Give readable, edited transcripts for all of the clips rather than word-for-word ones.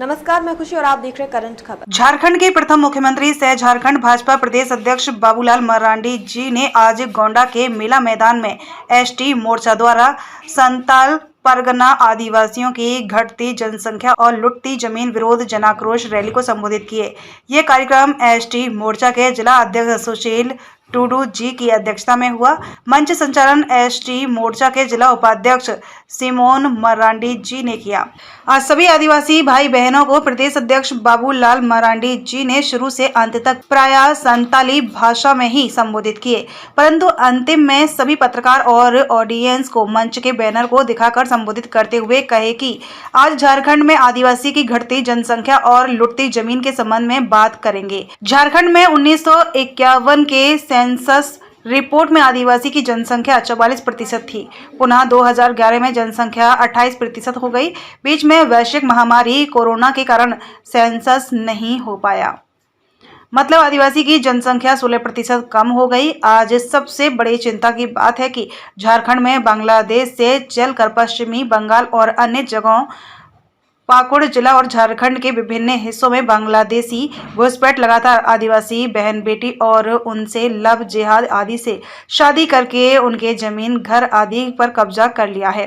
नमस्कार, मैं खुशी और आप देख रहे हैं करंट खबर। झारखंड के प्रथम मुख्यमंत्री सह झारखंड भाजपा प्रदेश अध्यक्ष बाबूलाल मरांडी जी ने आज गोंडा के मेला मैदान में एसटी मोर्चा द्वारा संताल परगना आदिवासियों की घटती जनसंख्या और लुटती जमीन विरोध जनाक्रोश रैली को संबोधित किए। ये कार्यक्रम एसटी मोर्चा के जिला अध्यक्ष सुशील टूडू जी की अध्यक्षता में हुआ। मंच संचालन एसटी मोर्चा के जिला उपाध्यक्ष सिमोन मरांडी जी ने किया। आज सभी आदिवासी भाई बहनों को प्रदेश अध्यक्ष बाबूलाल मरांडी जी ने शुरू से अंत तक प्रायः संताली भाषा में ही संबोधित किए, परंतु अंतिम में सभी पत्रकार और ऑडियंस को मंच के बैनर को दिखाकर संबोधित करते हुए कहे कि आज झारखंड में आदिवासी की घटती जनसंख्या और लुटती जमीन के संबंध में बात करेंगे। झारखंड में 1951 के सेंसस रिपोर्ट में आदिवासी की जनसंख्या 44% थी। पुनः 2011 में जनसंख्या 28% हो गई। बीच में वैश्विक महामारी कोरोना के कारण सेंसस नहीं हो पाया, मतलब आदिवासी की जनसंख्या 16% कम हो गई। आज सबसे बड़ी चिंता की बात है कि झारखंड में बांग्लादेश से चलकर पश्चिमी बंगाल और अन्य जगहों पाकुड़ जिला और झारखंड के विभिन्न हिस्सों में बांग्लादेशी घुसपैठ लगातार आदिवासी बहन बेटी और उनसे लव जिहाद आदि से शादी करके उनके जमीन घर आदि पर कब्जा कर लिया है।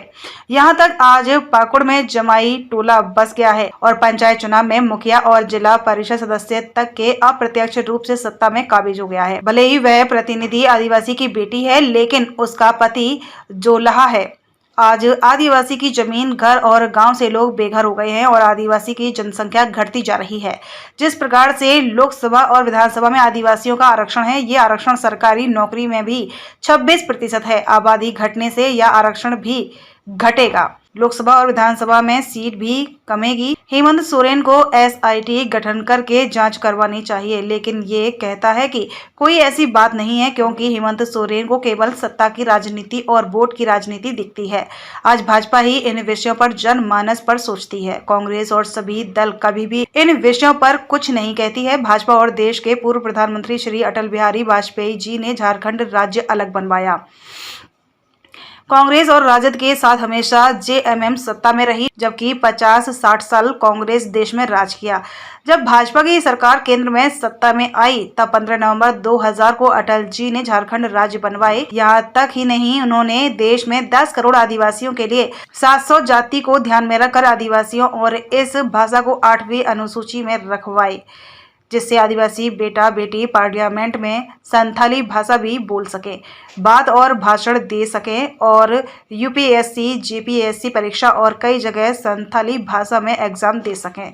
यहां तक आज पाकुड़ में जमाई टोला बस गया है और पंचायत चुनाव में मुखिया और जिला परिषद सदस्य तक के अप्रत्यक्ष रूप से सत्ता में काबिज हो गया है। भले ही वह प्रतिनिधि आदिवासी की बेटी है, लेकिन उसका पति जोलहा है। आज आदिवासी की जमीन घर और गांव से लोग बेघर हो गए हैं और आदिवासी की जनसंख्या घटती जा रही है। जिस प्रकार से लोकसभा और विधानसभा में आदिवासियों का आरक्षण है, ये आरक्षण सरकारी नौकरी में भी 26% है। आबादी घटने से यह आरक्षण भी घटेगा। लोकसभा और विधानसभा में सीट भी कमेगी। हेमंत सोरेन को एसआईटी गठन करके जांच करवानी चाहिए, लेकिन ये कहता है कि कोई ऐसी बात नहीं है, क्योंकि हेमंत सोरेन को केवल सत्ता की राजनीति और वोट की राजनीति दिखती है। आज भाजपा ही इन विषयों पर जनमानस पर सोचती है। कांग्रेस और सभी दल कभी भी इन विषयों पर कुछ नहीं कहती है। भाजपा और देश के पूर्व प्रधानमंत्री श्री अटल बिहारी वाजपेयी जी ने झारखंड राज्य अलग बनवाया। कांग्रेस और राजद के साथ हमेशा जेएमएम सत्ता में रही, जबकि 50-60 साल कांग्रेस देश में राज किया। जब भाजपा की सरकार केंद्र में सत्ता में आई, तब 15 नवंबर 2000 को अटल जी ने झारखंड राज्य बनवाए। यहाँ तक ही नहीं, उन्होंने देश में 10 करोड़ आदिवासियों के लिए 700 जाति को ध्यान में रखकर आदिवासियों और इस भाषा को 8वीं अनुसूची में रखवाए, जिससे आदिवासी बेटा बेटी पार्लियामेंट में संथाली भाषा भी बोल सके, बात और भाषण दे सके और यूपीएससी जेपीएससी परीक्षा और कई जगह संथाली भाषा में एग्जाम दे सकें।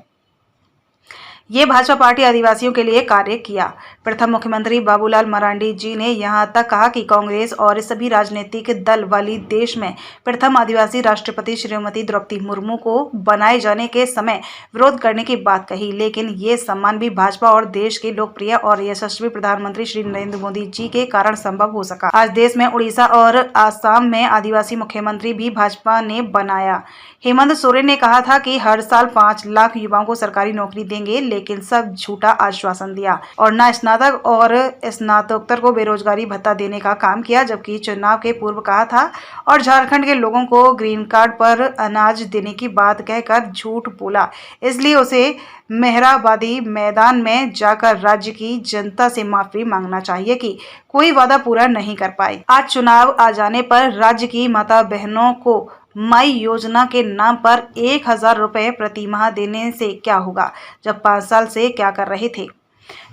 ये भाजपा पार्टी आदिवासियों के लिए कार्य किया। प्रथम मुख्यमंत्री बाबूलाल मरांडी जी ने यहां तक कहा कि कांग्रेस और सभी राजनीतिक दल वाली देश में प्रथम आदिवासी राष्ट्रपति श्रीमती द्रौपदी मुर्मू को बनाए जाने के समय विरोध करने की बात कही, लेकिन ये सम्मान भी भाजपा और देश के लोकप्रिय और यशस्वी प्रधानमंत्री श्री नरेंद्र मोदी जी के कारण संभव हो सका। आज देश में उड़ीसा और आसाम में आदिवासी मुख्यमंत्री भी भाजपा ने बनाया। हेमंत सोरेन ने कहा था कि हर साल 5 लाख युवाओं को सरकारी नौकरी देंगे, लेकिन सब झूठा आश्वासन दिया और न स्नातक और स्नातकोत्तर को बेरोजगारी भत्ता देने का काम किया, जबकि चुनाव के पूर्व कहा था और झारखंड के लोगों को ग्रीन कार्ड पर अनाज देने की बात कहकर झूठ बोला। इसलिए उसे मेहराबादी मैदान में जाकर राज्य की जनता से माफी मांगना चाहिए कि कोई वादा पूरा नहीं कर पाए। आज चुनाव आ जाने पर राज्य की माता बहनों को माई योजना के नाम पर 1000 रुपए प्रति माह देने से क्या होगा, जब 5 साल से क्या कर रहे थे।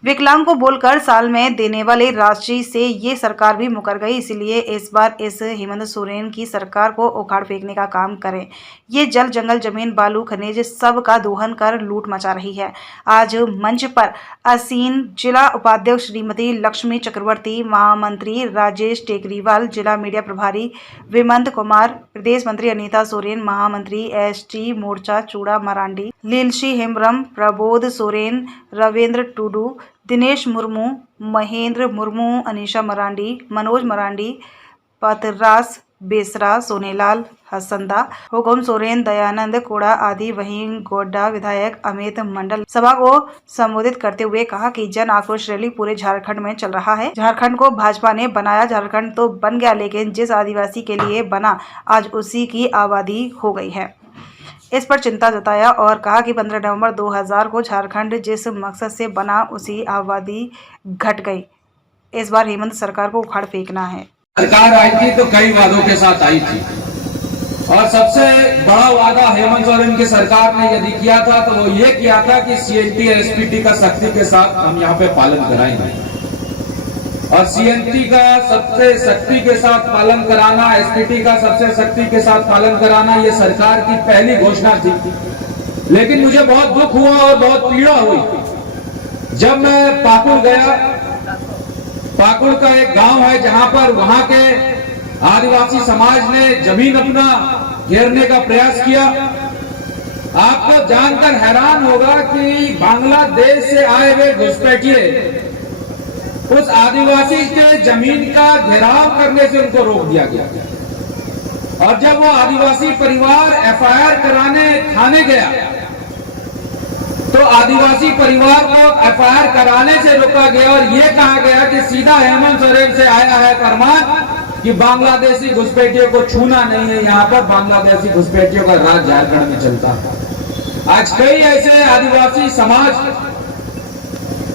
विकलांग को बोलकर साल में देने वाले राशि से ये सरकार भी मुकर गई। इसलिए इस बार इस हेमंत सोरेन की सरकार को उखाड़ फेंकने का काम करें। ये जल जंगल जमीन बालू खनिज सब का दोहन कर लूट मचा रही है। आज मंच पर आसीन जिला उपाध्यक्ष श्रीमती लक्ष्मी चक्रवर्ती, महामंत्री राजेश टेकरीवाल, जिला मीडिया प्रभारी विमंत कुमार, प्रदेश मंत्री अनीता सोरेन, महामंत्री एसटी मोर्चा चूड़ा मरांडी, लीलशी हेम्ब्रम, प्रबोध सोरेन, रविंद्र टूडू, दिनेश मुर्मू, महेंद्र मुर्मू, अनीशा मरांडी, मनोज मरांडी, पतरास बेसरा, सोनेलाल हसंदा, हुकुम सोरेन, दयानंद कोड़ा आदि, वहीं गोड्डा विधायक अमित मंडल सभा को संबोधित करते हुए कहा कि जन आक्रोश रैली पूरे झारखंड में चल रहा है। झारखंड को भाजपा ने बनाया, झारखंड तो बन गया, लेकिन जिस आदिवासी के लिए बना आज उसी की आबादी हो गई है। इस पर चिंता जताया और कहा कि 15 नवंबर 2000 को झारखंड जिस मकसद से बना उसी आबादी घट गई। इस बार हेमंत सरकार को उखाड़ फेंकना है। सरकार आई थी तो कई वादों के साथ आई थी और सबसे बड़ा वादा हेमंत सोरेन की सरकार ने यदि किया था तो वो ये किया था कि CNT और SPT का सख्ती के साथ हम यहाँ पे पालन कराएंगे और CNT का सबसे सख्ती के साथ पालन कराना, SPT का सबसे सख्ती के साथ पालन कराना, ये सरकार की पहली घोषणा थी। लेकिन मुझे बहुत दुख हुआ और बहुत पीड़ा हुई जब मैं पाकुड़ गया। पाकुड़ का एक गांव है जहां पर वहां के आदिवासी समाज ने जमीन अपना घेरने का प्रयास किया। आपको जानकर हैरान होगा कि बांग्लादेश से आए हुए घुसपैठिए उस आदिवासी के जमीन का घेराव करने से उनको रोक दिया गया और जब वो आदिवासी परिवार FIR कराने थाने गया तो आदिवासी परिवार को FIR कराने से रोका गया और ये कहा गया कि सीधा हेमंत सोरेन से आया है फरमान कि बांग्लादेशी घुसपैठियों को छूना नहीं है। यहाँ पर बांग्लादेशी घुसपैठियों का राज झारखंड में चलता है। आज कई ऐसे आदिवासी समाज,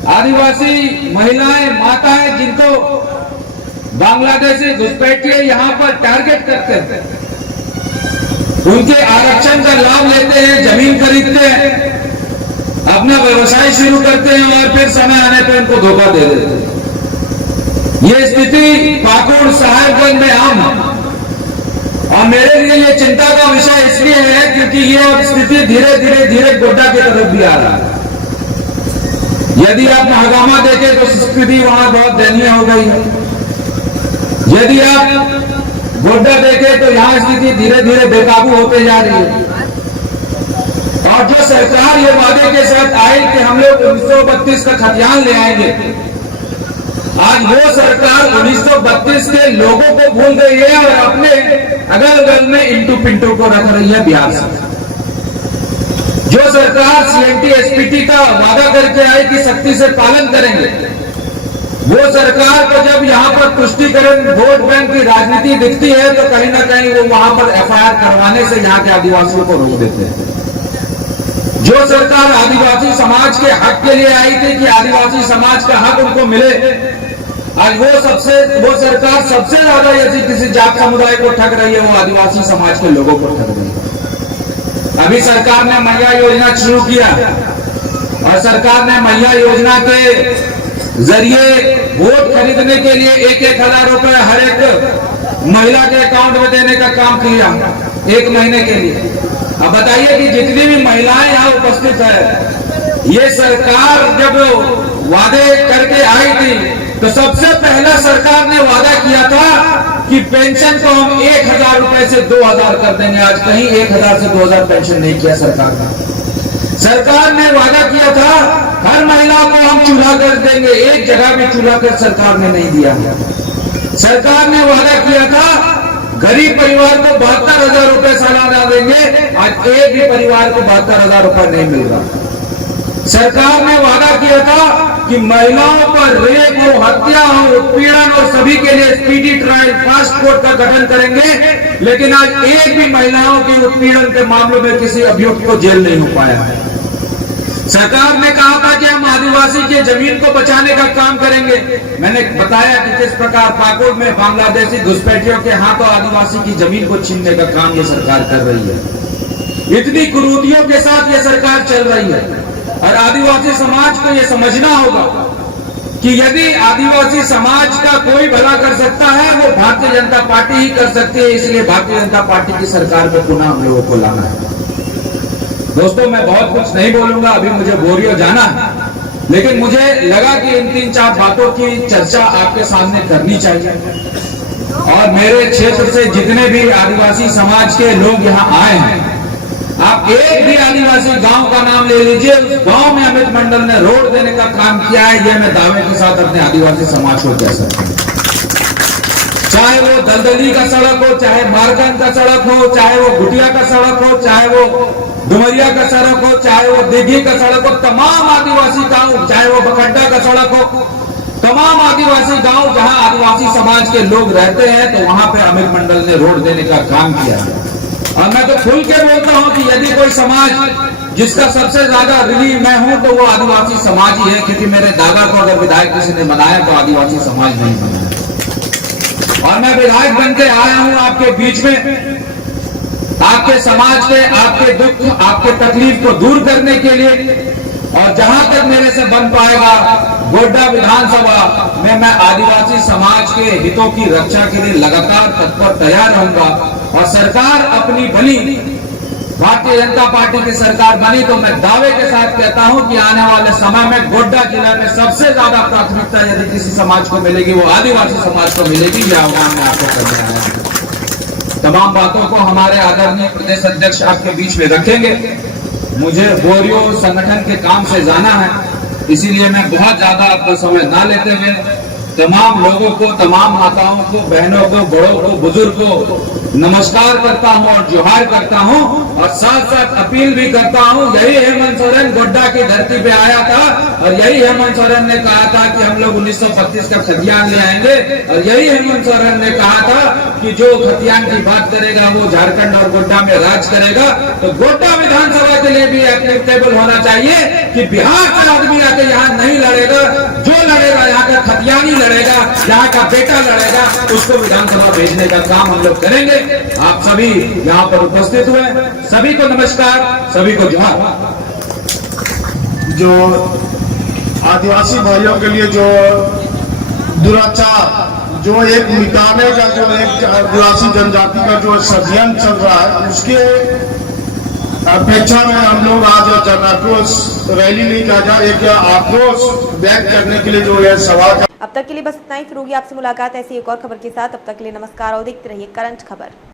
आदिवासी महिलाएं, माताएं जिनको बांग्लादेशी घुसपैठिए यहाँ पर टारगेट करते हैं, उनके आरक्षण का लाभ लेते हैं, जमीन खरीदते हैं, अपना व्यवसाय शुरू करते हैं और फिर समय आने पर उनको धोखा दे देते हैं। ये स्थिति पाकुड़ साहेबगंज में आम है और मेरे लिए ये चिंता का विषय इसलिए है क्योंकि ये स्थिति धीरे धीरे गोड्डा की तरफ भी आ रहा है। यदि आप महागामा देखें तो स्थिति वहां बहुत दयनीय हो गई है। यदि आप गोड्डा देखें तो यहाँ स्थिति धीरे धीरे बेकाबू होते जा रही है। और जो सरकार ये वादे के साथ आई कि हम लोग 1932 का खतियान ले आएंगे, आज वो सरकार 1932 के लोगों को भूल गई है और अपने अगल बगल में इंटू पिंटू को रख रही है बिहार से। जो सरकार CNT SPT का वादा करके आई कि सख्ती से पालन करेंगे, वो सरकार को जब यहाँ पर तुष्टीकरण वोट बैंक की राजनीति दिखती है तो कहीं ना कहीं वो वहां पर FIR करवाने से यहाँ के आदिवासियों को रोक देते हैं। जो सरकार आदिवासी समाज के हक के लिए आई थी कि आदिवासी समाज का हक उनको मिले, आज वो सरकार सबसे ज्यादा यदि किसी जात समुदाय को ठग रही है वो आदिवासी समाज के लोगों को ठग रही है। अभी सरकार ने मैया योजना शुरू किया और सरकार ने मैया योजना के जरिए वोट खरीदने के लिए 1,000 रुपए हर एक महिला के अकाउंट में देने का काम किया 1 महीने के लिए। अब बताइए कि जितनी भी महिलाएं यहाँ उपस्थित है, ये सरकार जब वादे करके आई थी तो सबसे पहला सरकार ने वादा किया था कि पेंशन को हम 1,000 रुपए से 2,000 कर देंगे। आज कहीं 1,000 से 2,000 पेंशन नहीं किया सरकार ने। सरकार ने वादा किया था हर महिला को हम चूल्हा कर देंगे, एक जगह भी चूल्हा कर सरकार ने नहीं दिया। सरकार ने वादा किया था गरीब परिवार को 72,000 रुपए सालाना देंगे, आज एक भी परिवार को 72,000 रुपए नहीं मिल रहा। सरकार ने वादा किया था कि महिलाओं पर रेप हो, हत्या हो, उत्पीड़न और सभी के लिए स्पीडी ट्रायल फास्ट कोर्ट का गठन करेंगे, लेकिन आज एक भी महिलाओं के उत्पीड़न के मामलों में किसी अभियुक्त को जेल नहीं हो पाया है। सरकार ने कहा था कि हम आदिवासी की जमीन को बचाने का काम करेंगे। मैंने बताया कि किस प्रकार पाकुड़ में बांग्लादेशी घुसपैठियों के हाथों आदिवासी की जमीन को छीनने का काम ये सरकार कर रही है। इतनी कुरीतियों के साथ ये सरकार चल रही है और आदिवासी समाज को ये समझना होगा कि यदि आदिवासी समाज का कोई भला कर सकता है वो भारतीय जनता पार्टी ही कर सकती है। इसलिए भारतीय जनता पार्टी की सरकार में पुनः हम लोगों को लाना है। दोस्तों, मैं बहुत कुछ नहीं बोलूंगा, अभी मुझे बोरियो जाना है, लेकिन मुझे लगा कि इन 3-4 बातों की चर्चा आपके सामने करनी चाहिए। और मेरे क्षेत्र से जितने भी आदिवासी समाज के लोग यहाँ आए हैं, आप एक भी आदिवासी गांव का नाम ले लीजिए, उस गांव में अमित मंडल ने रोड देने का काम किया है, यह मैं दावे के साथ अपने आदिवासी समाज को कह सकता हूं। चाहे वो दलदली का सड़क हो, चाहे मारकंड का सड़क हो, चाहे वो घुटिया का सड़क हो, चाहे वो डुमरिया का सड़क हो, चाहे वो दिघी का सड़क हो, तमाम आदिवासी गांव, चाहे वो बखड्डा का सड़क हो, तमाम आदिवासी गांव जहां आदिवासी समाज के लोग रहते हैं, तो वहां पे अमित मंडल ने रोड देने का काम किया है। और मैं तो खुल के बोलता हूं कि यदि कोई समाज जिसका सबसे ज्यादा ऋणी मैं हूं तो वो आदिवासी समाज ही है, क्योंकि मेरे दादा को अगर विधायक किसी ने बनाया तो आदिवासी समाज नहीं बनाया। और मैं विधायक बन के आया हूं आपके बीच में, आपके समाज के, आपके दुख, आपके तकलीफ को दूर करने के लिए। और जहां तक मेरे से बन पाएगा गोड्डा विधानसभा में मैं आदिवासी समाज के हितों की रक्षा के लिए लगातार तत्पर तैयार रहूंगा। और सरकार अपनी बनी, भारतीय जनता पार्टी की सरकार बनी तो मैं दावे के साथ कहता हूं कि आने वाले समय में गोड्डा जिला में सबसे ज्यादा प्राथमिकता यदि किसी समाज को मिलेगी वो आदिवासी समाज को मिलेगी। यह आह्वान मैं आपको करने आया हूं। तमाम बातों को हमारे आदरणीय प्रदेश अध्यक्ष आपके बीच में रखेंगे। मुझे बोरियो संगठन के काम से जाना है, इसीलिए मैं बहुत ज्यादा आपका समय ना लेते हुए तमाम लोगों को, तमाम माताओं को, बहनों को, बड़ों को, बुजुर्ग को नमस्कार करता हूं और जोहार करता हूं। और साथ साथ अपील भी करता हूं, यही हेमंत सोरेन गोड्डा की धरती पे आया था और यही हेमंत सोरेन ने कहा था कि हम लोग 1932 का खतियान ले आएंगे। और यही हेमंत सोरेन ने कहा था कि जो खतियान की बात करेगा वो झारखंड और गोड्डा में राज करेगा। तो गोड्डा विधानसभा के लिए भी एक्सेप्टेबल होना चाहिए कि बिहार से आदमी आके यहाँ नहीं लड़ेगा, जो लड़ेगा यहाँ का खतियान ही लड़ेगा, यहाँ का बेटा लड़ेगा, उसको विधानसभा भेजने का काम हम लोग करेंगे। आप सभी यहाँ पर उपस्थित हुए, सभी को नमस्कार, सभी को जोहार। जो आदिवासी भाइयों के लिए जो दुराचार, जो एक मिटाने का, जो एक आदिवासी जनजाति का जो षड्यंत्र चल रहा है, उसके अपेक्षा में हम लोग आज जन आक्रोश रैली नहीं कहा जाए, एक आक्रोश व्यक्त करने के लिए जो है सभा का। अब तक के लिए बस इतना ही। फिर होगी आपसे मुलाकात ऐसी एक और खबर के साथ। अब तक के लिए नमस्कार और देखते रहिए करंट खबर।